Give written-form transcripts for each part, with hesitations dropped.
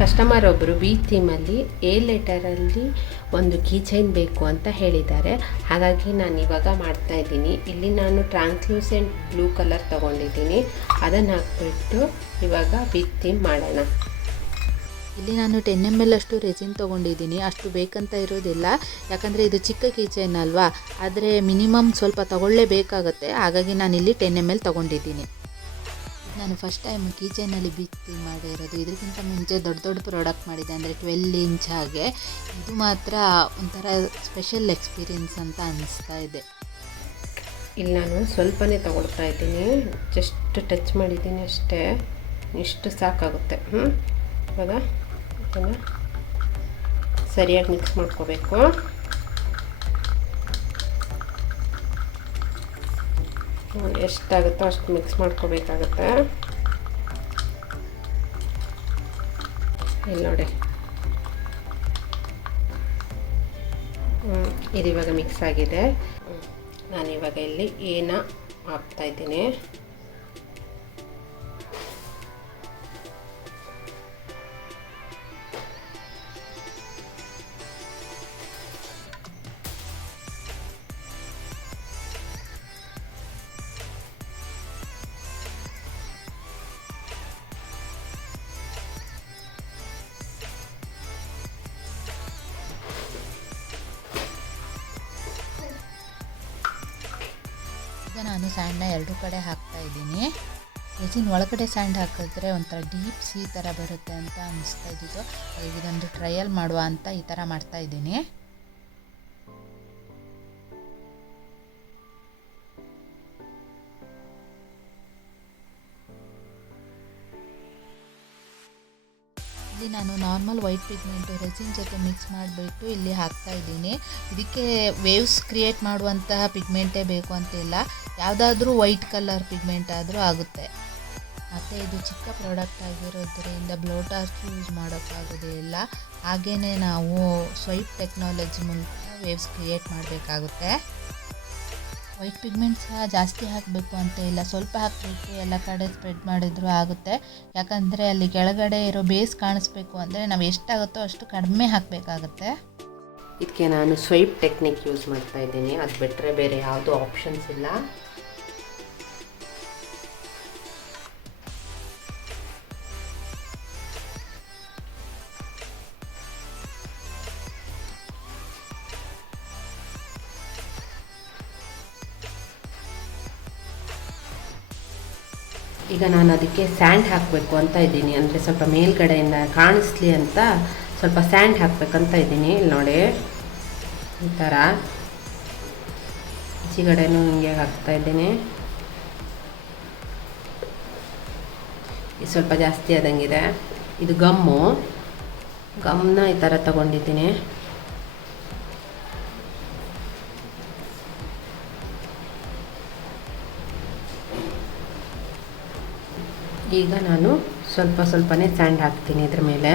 Customer ಒಬ್ಬರು B ಥೀಮಲ್ಲಿ A ಲೆಟರಲ್ಲಿ ಒಂದು key chain ಬೇಕು ಅಂತ ಹೇಳಿದ್ದಾರೆ. ಹಾಗಾಗಿ ನಾನು ಇವಾಗ ಮಾಡ್ತಾಯಿದ್ದೀನಿ. ಇಲ್ಲಿ ನಾನು ಟ್ರಾನ್ಸ್ಲೂಸೆಂಟ್ ಬ್ಲೂ ಕಲರ್ ತೊಗೊಂಡಿದ್ದೀನಿ. ಅದನ್ನು ಹಾಕ್ಬಿಟ್ಟು ಇವಾಗ ಬಿ ಥೀಮ್ ಮಾಡೋಣ. ಇಲ್ಲಿ ನಾನು 10 ml ಅಷ್ಟು ರೆಸಿನ್ ತೊಗೊಂಡಿದ್ದೀನಿ. ಅಷ್ಟು ಬೇಕಂತ ಇರೋದಿಲ್ಲ, ಯಾಕಂದರೆ ಇದು ಚಿಕ್ಕ ಕೀ ಚೈನ್ ಅಲ್ವಾ, ಆದರೆ ಮಿನಿಮಮ್ ಸ್ವಲ್ಪ ತೊಗೊಳ್ಳೇಬೇಕಾಗತ್ತೆ. ಹಾಗಾಗಿ ನಾನಿಲ್ಲಿ 10 ml ತೊಗೊಂಡಿದ್ದೀನಿ. ನಾನು ಫಸ್ಟ್ ಟೈಮ್ ಕೀ ಚೈನಲ್ಲಿ ಬಿ ಥೀಮ್ ಮಾಡಿರೋದು. ಇದಕ್ಕಿಂತ ಮುಂಚೆ ದೊಡ್ಡ ದೊಡ್ಡ ಪ್ರಾಡಕ್ಟ್ ಮಾಡಿದೆ, ಅಂದರೆ 12 ಇಂಚ್ ಹಾಗೆ. ಇದು ಮಾತ್ರ ಒಂಥರ ಸ್ಪೆಷಲ್ ಎಕ್ಸ್ಪೀರಿಯನ್ಸ್ ಅಂತ ಅನ್ನಿಸ್ತಾ ಇದೆ. ಇಲ್ಲಿ ನಾನು ಸ್ವಲ್ಪನೇ ತೊಗೊಳ್ತಾ ಇದ್ದೀನಿ, ಜಸ್ಟ್ ಟಚ್ ಮಾಡಿದ್ದೀನಿ ಅಷ್ಟೇ. ಇಷ್ಟು ಸಾಕಾಗುತ್ತೆ. ಇವಾಗ ಅದನ್ನು ಸರಿಯಾಗಿ ಮಿಕ್ಸ್ ಮಾಡ್ಕೋಬೇಕು. ಎಷ್ಟಾಗುತ್ತೋ ಅಷ್ಟು ಮಿಕ್ಸ್ ಮಾಡ್ಕೋಬೇಕಾಗತ್ತೆ. ಇಲ್ಲಿ ನೋಡಿ, ಇದು ಇವಾಗ ಮಿಕ್ಸ್ ಆಗಿದೆ. ನಾನಿವಾಗ ಇಲ್ಲಿ ಏನ ಹಾಕ್ತಾಯಿದ್ದೀನಿ. ನಾನು ಸ್ಯಾಂಡನ್ನ ಎರಡೂ ಕಡೆ ಹಾಕ್ತಾ ಇದ್ದೀನಿ. ರೆಸಿನ್ ಒಳಗಡೆ ಸ್ಯಾಂಡ್ ಹಾಕಿದ್ರೆ ಒಂಥರ ಡೀಪ್ ಸೀ ಥರ ಬರುತ್ತೆ ಅಂತ ಅನಿಸ್ತಾ ಇದ್ದಿದ್ದು. ಇದೊಂದು ಟ್ರಯಲ್ ಮಾಡುವ ಅಂತ ಈ ಥರ ಮಾಡ್ತಾ ಇದ್ದೀನಿ. ಇಲ್ಲಿ ನಾನು ನಾರ್ಮಲ್ ವೈಟ್ ಪಿಗ್ಮೆಂಟು ರೆಸಿನ್ ಜೊತೆ ಮಿಕ್ಸ್ ಮಾಡಿಬಿಟ್ಟು ಇಲ್ಲಿ ಹಾಕ್ತಾ ಇದ್ದೀನಿ. ಇದಕ್ಕೆ ವೇವ್ಸ್ ಕ್ರಿಯೇಟ್ ಮಾಡುವಂತಹ ಪಿಗ್ಮೆಂಟೇ ಬೇಕು ಅಂತಿಲ್ಲ, ಯಾವುದಾದ್ರೂ ವೈಟ್ ಕಲರ್ ಪಿಗ್ಮೆಂಟ್ ಆದರೂ ಆಗುತ್ತೆ. ಮತ್ತು ಇದು ಚಿಕ್ಕ ಪ್ರಾಡಕ್ಟ್ ಆಗಿರೋದ್ರಿಂದ ಬ್ಲೋ ಟಾರ್ಚ್ ಯೂಸ್ ಮಾಡೋಕ್ಕಾಗೋದೇ ಇಲ್ಲ. ಹಾಗೆಯೇ ನಾವು ಸ್ವೈಪ್ ಟೆಕ್ನಾಲಜಿ ಮೂಲಕ ವೇವ್ಸ್ ಕ್ರಿಯೇಟ್ ಮಾಡಬೇಕಾಗುತ್ತೆ. ವೈಟ್ ಪಿಗ್ಮೆಂಟ್ ಸಹ ಜಾಸ್ತಿ ಹಾಕಬೇಕು ಅಂತ ಇಲ್ಲ, ಸ್ವಲ್ಪ ಹಾಕಬೇಕು, ಎಲ್ಲ ಕಡೆ ಸ್ಪ್ರೆಡ್ ಮಾಡಿದರೂ ಆಗುತ್ತೆ. ಯಾಕಂದರೆ ಅಲ್ಲಿ ಕೆಳಗಡೆ ಇರೋ ಬೇಸ್ ಕಾಣಿಸ್ಬೇಕು ಅಂದರೆ ನಾವು ಎಷ್ಟಾಗುತ್ತೋ ಅಷ್ಟು ಕಡಿಮೆ ಹಾಕಬೇಕಾಗತ್ತೆ. ಇದಕ್ಕೆ ನಾನು ಸ್ವೈಪ್ ಟೆಕ್ನಿಕ್ ಯೂಸ್ ಮಾಡ್ತಾ ಇದ್ದೀನಿ. ಅದು ಬಿಟ್ಟರೆ ಬೇರೆ ಯಾವುದೂ ಆಪ್ಷನ್ಸ್ ಇಲ್ಲ. ಈಗ ನಾನು ಅದಕ್ಕೆ ಸ್ಯಾಂಡ್ ಹಾಕಬೇಕು ಅಂತ ಇದ್ದೀನಿ, ಅಂದರೆ ಸ್ವಲ್ಪ ಮೇಲ್ಗಡೆಯಿಂದ ಕಾಣಿಸ್ಲಿ ಅಂತ ಸ್ವಲ್ಪ ಸ್ಯಾಂಡ್ ಹಾಕಬೇಕಂತ ಇದ್ದೀನಿ. ಇಲ್ಲಿ ನೋಡಿ, ಈ ಥರ ಈಚೆಗಡೆನೂ ಹಿಂಗೆ ಹಾಕ್ತಾ ಇದ್ದೀನಿ. ಇದು ಸ್ವಲ್ಪ ಜಾಸ್ತಿ ಆದಂಗಿದೆ. ಇದು ಗಮ್ನ ಈ ಥರ ತಗೊಂಡಿದ್ದೀನಿ. ಈಗ ನಾನು ಸ್ವಲ್ಪನೇ ಸ್ಯಾಂಡ್ ಹಾಕ್ತೀನಿ ಇದ್ರ ಮೇಲೆ.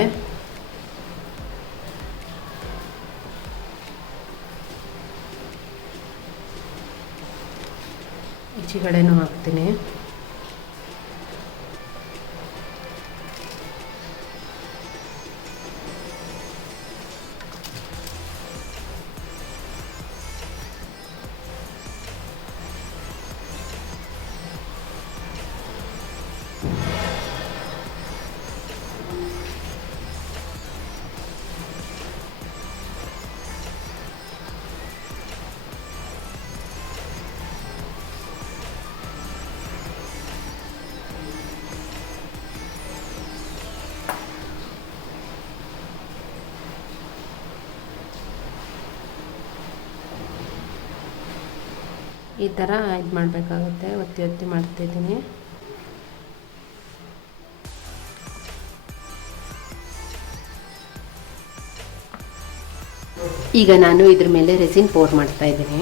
ಈಚೆಗಡೆನೂ ಹಾಕ್ತೀನಿ. ಈ ಥರ ಇದು ಮಾಡಬೇಕಾಗುತ್ತೆ. ಒತ್ತಿ ಮಾಡ್ತಿದ್ದೀನಿ. ಈಗ ನಾನು ಇದ್ರ ಮೇಲೆ ರೆಸಿನ್ ಪೋರ್ ಮಾಡ್ತಾ ಇದ್ದೀನಿ.